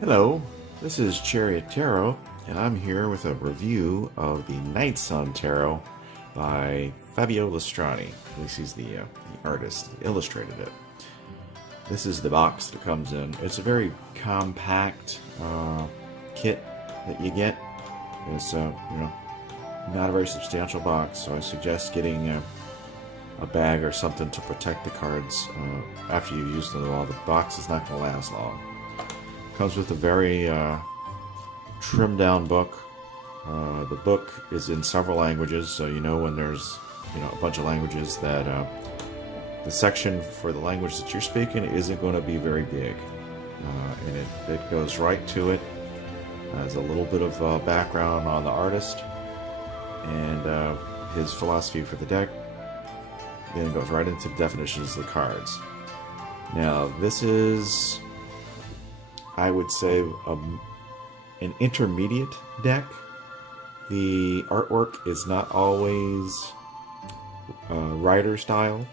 Hello, this is Chariot Tarot, and I'm here with a review of the Night Sun Tarot by Fabio Listrani. At least he's the artist that illustrated it. This is the box that comes in. It's a very compact kit that you get. It's not a very substantial box, so I suggest getting a bag or something to protect the cards after you use them. All the box is not going to last long. Comes with a very trimmed down book. The book is in several languages, so you know when there's a bunch of languages that the section for the language that you're speaking isn't going to be very big, and it goes right to it. Has a little bit of background on the artist and his philosophy for the deck. Then it goes right into the definitions of the cards. Now this is, I would say, an intermediate deck. The artwork is not always writer style.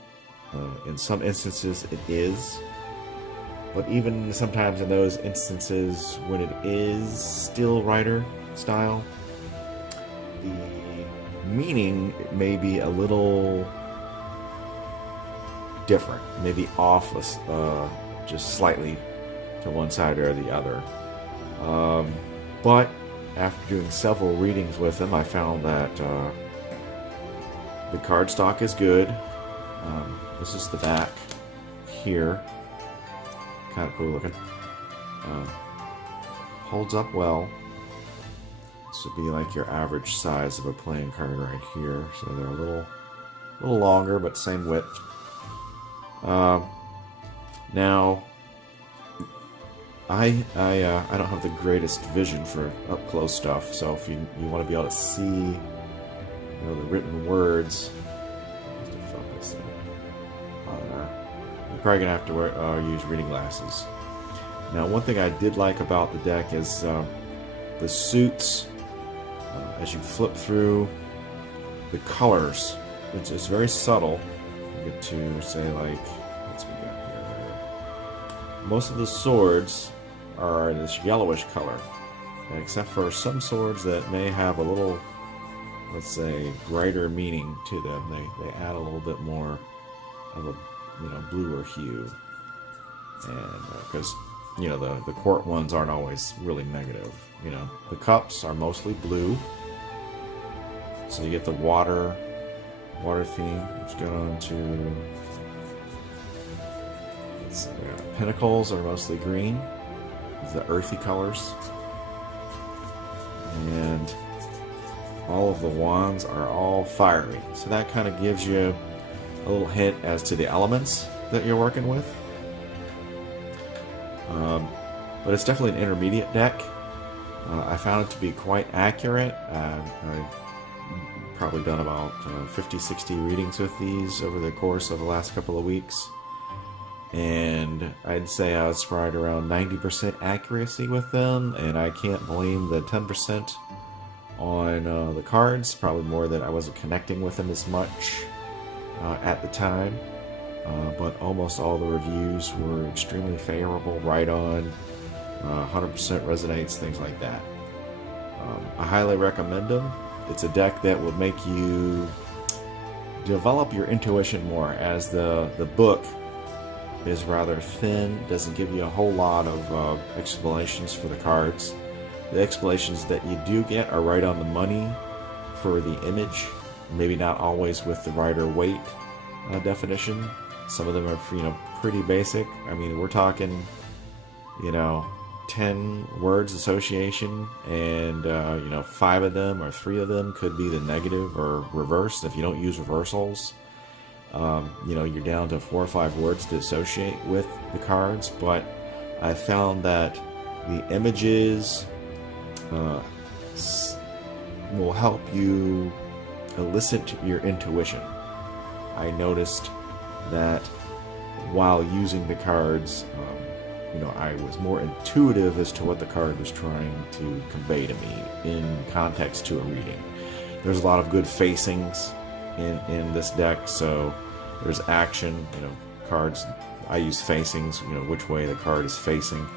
In some instances it is. But even sometimes in those instances when it is still writer style, the meaning may be a little different. Maybe off just slightly to one side or the other. But after doing several readings with them, I found that the cardstock is good. This is the back here. Kind of cool looking. Holds up well. This would be like your average size of a playing card right here. So they're a little longer, but same width. Now, I don't have the greatest vision for up close stuff, so if you want to be able to see the written words, just to focus you're probably gonna have to use reading glasses. Now, one thing I did like about the deck is the suits. As you flip through the colors, it's very subtle. You get to say, like, what's we got here? Most of the swords are this yellowish color, except for some swords that may have a little, let's say, brighter meaning to them. They add a little bit more of a bluer hue, and because the court ones aren't always really negative. The cups are mostly blue, so you get the water theme. Let's go on to, let's see, pinnacles are mostly green. The earthy colors, and all of the wands are all fiery, so that kind of gives you a little hint as to the elements that you're working with. But it's definitely an intermediate deck. I found it to be quite accurate. I've probably done about 50-60 readings with these over the course of the last couple of weeks, and I'd say I was right around 90% accuracy with them, and I can't blame the 10% on the cards. Probably more that I wasn't connecting with them as much at the time, but almost all the reviews were extremely favorable, right on, 100% resonates, things like that. I highly recommend them. It's a deck that will make you develop your intuition more, as the book is rather thin, doesn't give you a whole lot of explanations for the cards. The explanations that you do get are right on the money for the image, maybe not always with the Rider-Waite definition. Some of them are pretty basic. I mean, we're talking 10 words association, and 5 of them or 3 of them could be the negative or reversed. If you don't use reversals, you're down to 4 or 5 words to associate with the cards. But I found that the images will help you elicit your intuition. I noticed that while using the cards, I was more intuitive as to what the card was trying to convey to me in context to a reading. There's a lot of good facings in this deck, so there's action, cards. I use facings, which way the card is facing.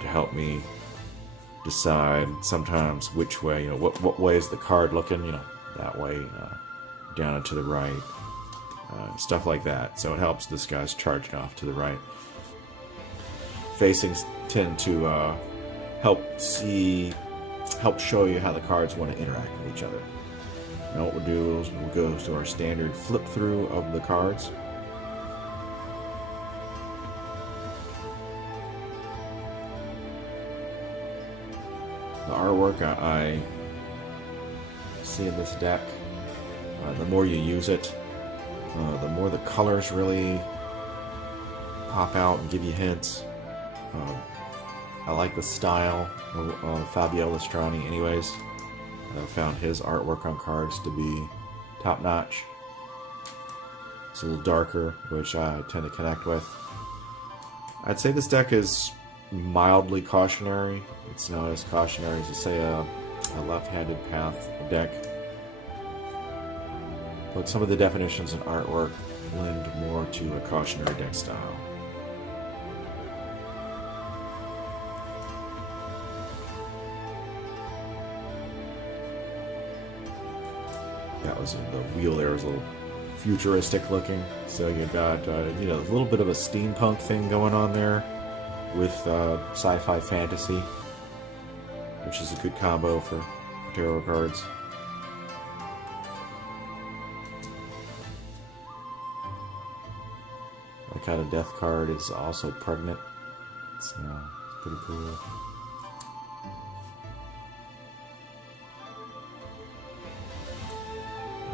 to help me decide sometimes which way, what way is the card looking, that way, down and to the right, stuff like that. So it helps this guy's charging off to the right. Facings tend to help show you how the cards want to interact with each other. Now what we'll do is we'll go to our standard flip through of the cards. The artwork I see in this deck, the more you use it, the more the colors really pop out and give you hints. I like the style of Fabio Listrani anyways. I found his artwork on cards to be top-notch. It's a little darker, which I tend to connect with. I'd say this deck is mildly cautionary. It's not as cautionary as, say, a left-handed path deck. But some of the definitions and artwork lend more to a cautionary deck style. That was the wheel there was a little futuristic looking. So you got a little bit of a steampunk thing going on there with sci-fi fantasy, which is a good combo for tarot cards. That kind of death card is also pregnant. It's pretty cool.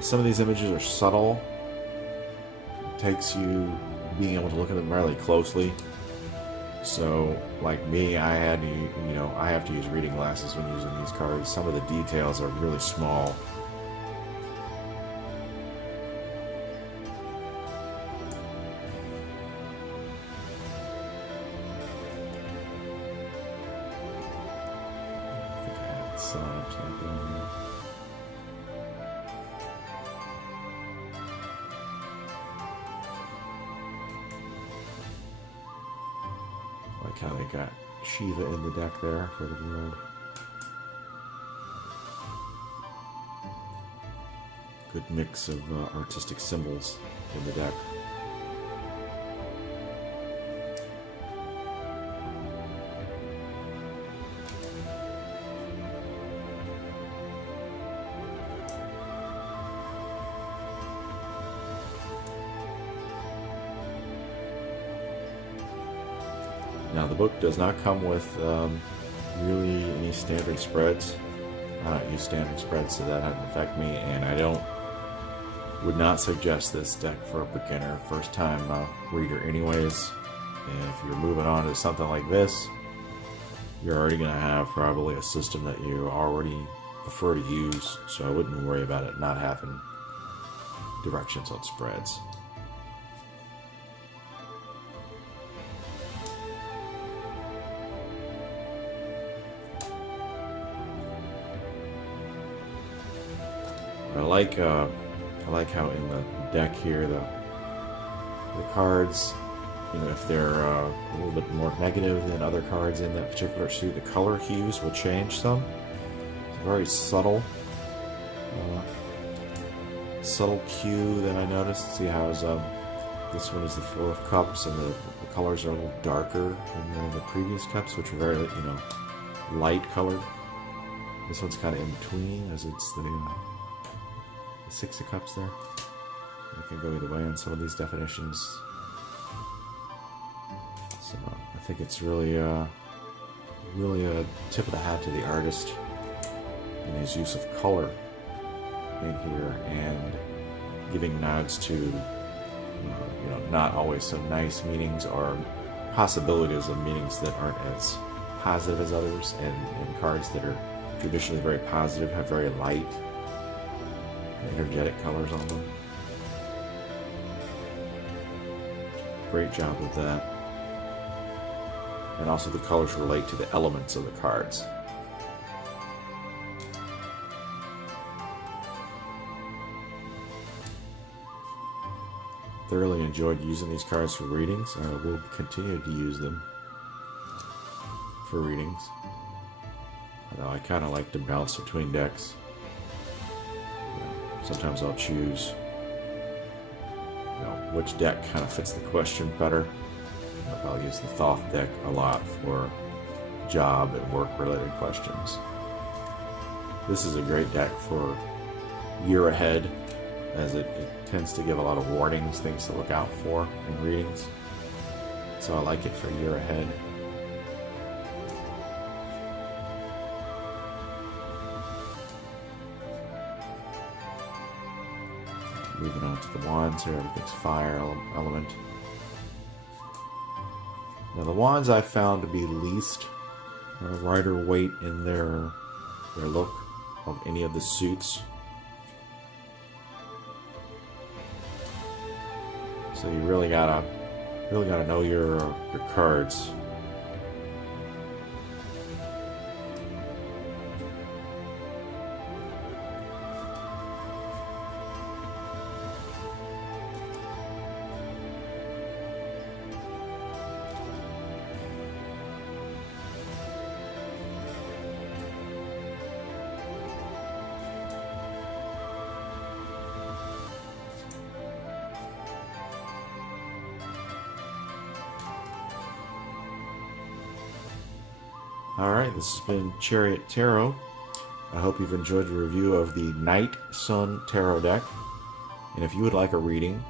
Some of these images are subtle. It takes you being able to look at them really closely. So, like me, I have to use reading glasses when using these cards. Some of the details are really small. I think I have it set up something. Like how they got Shiva in the deck there for the world. Good mix of artistic symbols in the deck. Now the book does not come with really any standard spreads. I don't use standard spreads, so that doesn't affect me, and I would not suggest this deck for a beginner, first time reader anyways. And if you're moving on to something like this, you're already going to have probably a system that you already prefer to use, so I wouldn't worry about it not having directions on spreads. I like how in the deck here the cards, if they're a little bit more negative than other cards in that particular suit, the color hues will change some. It's very subtle cue that I noticed. See how this one is the Four of Cups, and the colors are a little darker than the previous cups, which are very light colored. This one's kind of in between, as it's the Six of Cups there. You can go either way on some of these definitions. So I think it's really a tip of the hat to the artist in his use of color in here, and giving nods to not always so nice meanings, or possibilities of meanings that aren't as positive as others, and cards that are traditionally very positive have very light, energetic colors on them. Great job with that. And also the colors relate to the elements of the cards. Thoroughly enjoyed using these cards for readings. I will continue to use them. for readings. Although I kind of like to bounce between decks. Sometimes I'll choose which deck kind of fits the question better. I'll use the Thoth deck a lot for job and work related questions. This is a great deck for year ahead, as it tends to give a lot of warnings, things to look out for in readings. So I like it for year ahead. Moving on to the wands here, everything's fire element. Now the wands I found to be least rider weight in their look of any of the suits. So you really gotta know your cards. Alright, this has been Chariot Tarot. I hope you've enjoyed the review of the Night Sun Tarot deck. And if you would like a reading,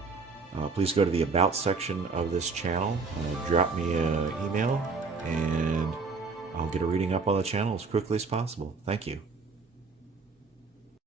please go to the About section of this channel, drop me an email, and I'll get a reading up on the channel as quickly as possible. Thank you.